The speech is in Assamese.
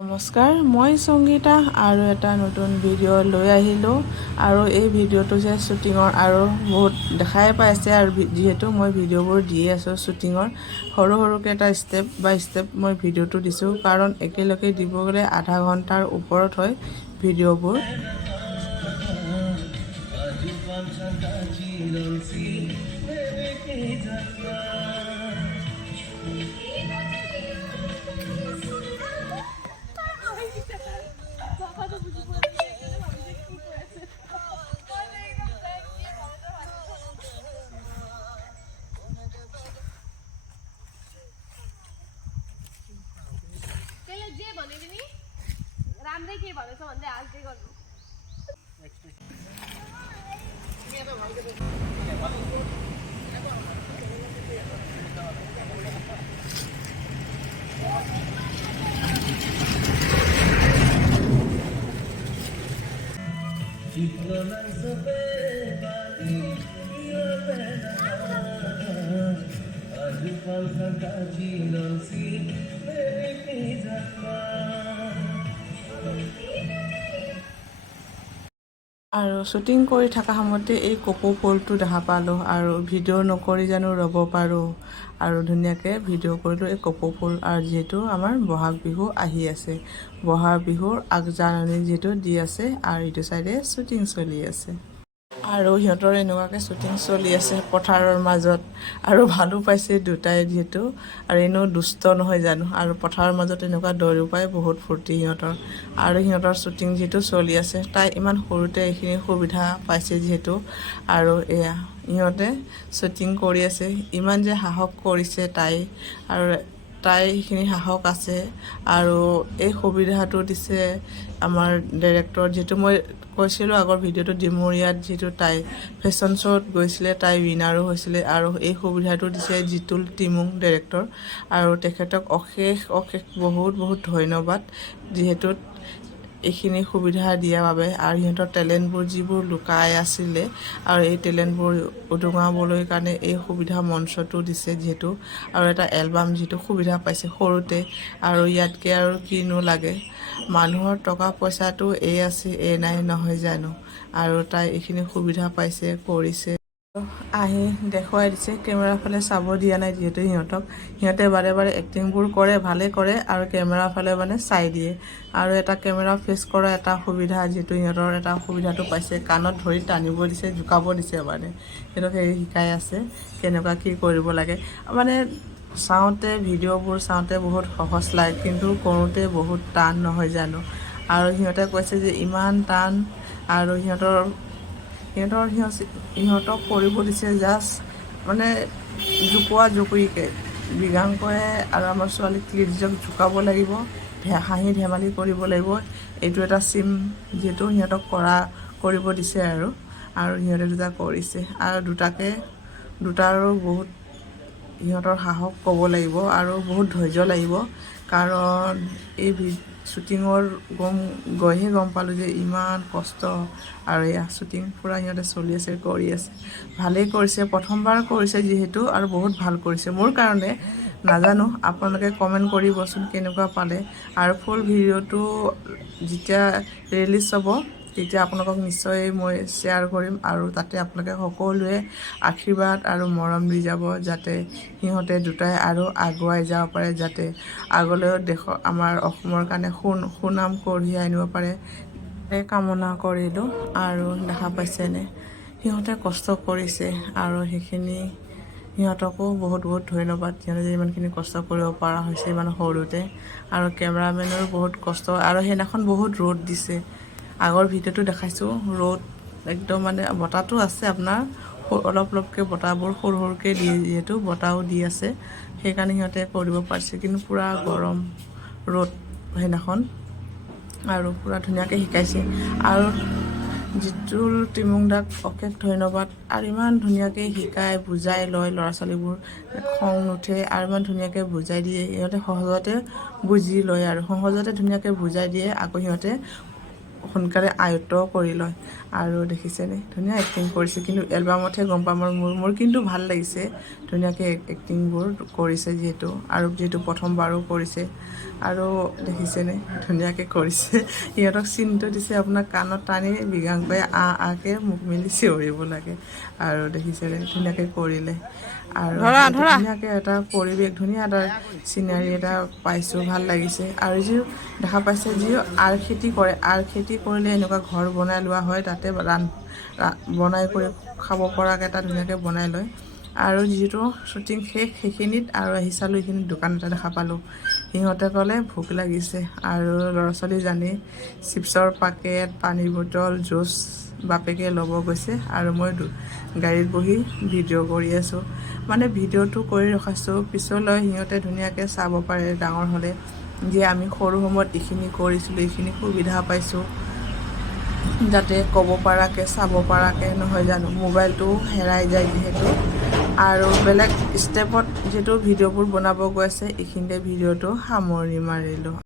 নমস্কাৰ, মই সংগীতা আৰু এটা নতুন ভিডিঅ' লৈ আহিলোঁ আৰু এই ভিডিঅ'টো যে শ্বুটিঙৰ আৰু বহুত দেখাই পাইছে আৰু যিহেতু মই ভিডিঅ'বোৰ দিয়ে আছোঁ শ্বুটিঙৰ সৰুকৈ এটা ষ্টেপ বাই ষ্টেপ মই ভিডিঅ'টো দিছোঁ কাৰণ একেলগে দিব গ'লে আধা ঘণ্টাৰ ওপৰত হয় ভিডিঅ'বোৰ। राम्रै के भनेछ भन्दै हाल्दै गर्नु আৰু শ্বুটিং কৰি থকা সময়তে এই কপৌ ফুলটো দেখা পালোঁ আৰু ভিডিঅ' নকৰি জানো ৰ'ব পাৰোঁ আৰু ধুনীয়াকৈ ভিডিঅ' কৰিলোঁ এই কপৌ ফুল। আৰু যিহেতু আমাৰ বহাগ বিহু আহি আছে, বহাগ বিহুৰ আগজাননী যিহেতু দি আছে আৰু ইটো চাইডে শ্বুটিং চলি আছে আৰু সিহঁতৰ এনেকুৱাকৈ শ্বুটিং চলি আছে পথাৰৰ মাজত আৰু ভালো পাইছে দুটাই যিহেতু আৰু এনেও দুষ্ট নহয় জানো আৰু পথাৰৰ মাজত এনেকুৱা দৌৰিও পাই বহুত ফূৰ্তি সিহঁতৰ আৰু সিহঁতৰ শ্বুটিং যিহেতু চলি আছে তাই ইমান সৰুতে এইখিনি সুবিধা পাইছে যিহেতু আৰু এয়া সিহঁতে শ্বুটিং কৰি আছে ইমান যে সাহস কৰিছে তাই আৰু তাই সেইখিনি সাহস আছে আৰু এই সুবিধাটো দিছে আমাৰ ডাইৰেক্টৰ যিহেতু মই কৈছিলোঁ আগৰ ভিডিঅ'টো ডিমৰীয়াত যিহেতু তাই ফেশ্বন শ্ব'ত গৈছিলে তাই উইনাৰো হৈছিলে আৰু এই সুবিধাটো দিছে জিতুল টিমুং ডাইৰেক্টৰ আৰু তেখেতক অশেষ অশেষ বহুত বহুত ধন্যবাদ যিহেতু এইখিনি সুবিধা দিয়াৰ বাবে আৰু সিহঁতৰ টেলেণ্টবোৰ যিবোৰ লুকাই আছিলে আৰু এই টেলেণ্টবোৰ উদঙাবলৈ কাৰণে এই সুবিধা মঞ্চটো দিছে যিহেতু আৰু এটা এলবাম যিটো সুবিধা পাইছে সৰুতে আৰু ইয়াতকৈ আৰু কিনো লাগে মানুহৰ টকা পইচাটো এই আছে এই নাই নহয় জানো আৰু তাই এইখিনি সুবিধা পাইছে কৰিছে আহি দেখুৱাই দিছে কেমেৰাৰ ফালে চাব দিয়া নাই যিহেতু সিহঁতে বাৰে বাৰে এক্টিংবোৰ কৰে ভালে কৰে আৰু কেমেৰাৰ ফালে মানে চাই দিয়ে আৰু এটা কেমেৰা ফেচ কৰা এটা সুবিধা যিহেতু সিহঁতৰ এটা সুবিধাটো পাইছে কাণত ধৰি টানিব দিছে জোকাব দিছে মানে সিহঁতক সেই শিকাই আছে কেনেকুৱা কি কৰিব লাগে মানে চাওঁতে ভিডিঅ'বোৰ চাওঁতে বহুত সহজ লাগে কিন্তু কৰোঁতে বহুত টান নহয় জানো আৰু সিহঁতে কৈছে যে ইমান টান আৰু সিহঁতক কৰিব দিছে জাষ্ট মানে জোকোৱা জোকৰিকৈ মৃগাংকয়ে আৰু আমাৰ ছোৱালী ক্লিটজক জোকাব লাগিব হাঁহি ধেমালি কৰিব লাগিব এইটো এটা চিম যিহেতু সিহঁতক কৰিব দিছে আৰু সিহঁতে দুটা কৰিছে আৰু দুটাৰো বহুত সিহঁতৰ সাহস ক'ব লাগিব আৰু বহুত ধৈৰ্য লাগিব কাৰণ এই শ্বুটিঙৰ গৈহে গম পালোঁ যে ইমান কষ্ট আৰু এয়া শ্বুটিং পূৰা সিহঁতে চলি আছে কৰি আছে ভালেই কৰিছে প্ৰথমবাৰ কৰিছে যিহেতু আৰু বহুত ভাল কৰিছে মোৰ কাৰণে নাজানো আপোনালোকে কমেণ্ট কৰিবচোন কেনেকুৱা পালে আৰু ফুল ভিডিঅ'টো যেতিয়া ৰিলিজ হ'ব তেতিয়া আপোনালোকক নিশ্চয় মই শ্বেয়াৰ কৰিম আৰু তাতে আপোনালোকে সকলোৱে আশীৰ্বাদ আৰু মৰম দি যাব যাতে সিহঁতে দুটাই আৰু আগুৱাই যাব পাৰে যাতে আগলৈও আমাৰ অসমৰ কাৰণে সুনাম কঢ়িয়াই আনিব পাৰে কামনা কৰিলোঁ আৰু দেখা পাইছেনে সিহঁতে কষ্ট কৰিছে আৰু সেইখিনি সিহঁতকো বহুত বহুত ধন্যবাদ সিহঁতে যে ইমানখিনি কষ্ট কৰিব পৰা হৈছে ইমান সৰুতে আৰু কেমেৰামেনৰো বহুত কষ্ট আৰু সেইদিনাখন বহুত ৰ'দ দিছে আগৰ ভিডিঅ'টো দেখাইছোঁ ৰ'দ একদম মানে বতাহটো আছে আপোনাৰ অলপ অলপকৈ বতাহবোৰ সৰুকৈ দিয়ে যিহেতু বতাহো দি আছে সেইকাৰণে সিহঁতে কৰিব পাৰিছে কিন্তু পূৰা গৰম ৰ'দ সেইদিনাখন আৰু পূৰা ধুনীয়াকৈ শিকাইছে আৰু জিতুল টিমুং দাক অশেষ ধন্যবাদ আৰু ইমান ধুনীয়াকৈ শিকাই বুজাই লয় ল'ৰা ছোৱালীবোৰ খং নুঠে আৰু ইমান ধুনীয়াকৈ বুজাই দিয়ে সিহঁতে সহজতে বুজি লয় আৰু সহজতে ধুনীয়াকৈ বুজাই দিয়ে আকৌ সিহঁতে সোনকালে আয়ত্ব কৰি লয় আৰু দেখিছেনে ধুনীয়া এক্টিং কৰিছে কিন্তু এলবামতহে গম পাম আৰু মোৰ কিন্তু ভাল লাগিছে ধুনীয়াকৈ এক্টিংবোৰ কৰিছে যিহেতু আৰু যিহেতু প্ৰথমবাৰো কৰিছে আৰু দেখিছেনে ধুনীয়াকৈ কৰিছে সিহঁতক চিনটো দিছে আপোনাৰ কাণত টানি বিগাংকৈ আকে মুখ মেলি চিঞৰিব লাগে আৰু দেখিছেনে ধুনীয়াকৈ কৰিলে আৰু ধুনীয়াকৈ এটা পৰিৱেশ ধুনীয়া এটা চিনাৰী এটা পাইছোঁ ভাল লাগিছে আৰু যি দেখা পাইছে যি আৰ খেতি কৰে আৰ খেতি কৰিলে এনেকুৱা ঘৰ বনাই লোৱা হয় তাতে বনাই কৰি খাব পৰাকৈ এটা ধুনীয়াকৈ বনাই লয় আৰু যিটো শ্বুটিং সেইখিনিত আৰু আহি চালোঁ এইখিনিত দোকান এটা দেখা পালোঁ সিহঁতে ক'লে ভোক লাগিছে আৰু ল'ৰা ছোৱালী জানেই চিপছৰ পাকেট পানীৰ বটল জুচ বাপেকে ল'ব গৈছে আৰু মই গাড়ীত বহি ভিডিঅ' কৰি আছোঁ মানে ভিডিঅ'টো কৰি ৰখাইছোঁ পিছলৈ সিহঁতে ধুনীয়াকৈ চাব পাৰে ডাঙৰ হ'লে যে আমি সৰু সময়ত এইখিনি কৰিছিলোঁ এইখিনি সুবিধা পাইছোঁ যাতে ক'ব পৰাকৈ চাব পৰাকৈ নহয় জানো মোবাইলটো হেৰাই যায় যিহেতু আৰু বেলেগ ষ্টেপত যিহেতু ভিডিঅ'বোৰ বনাব গৈ আছে এইখিনিতে ভিডিঅ'টো সামৰণি মাৰিলোঁ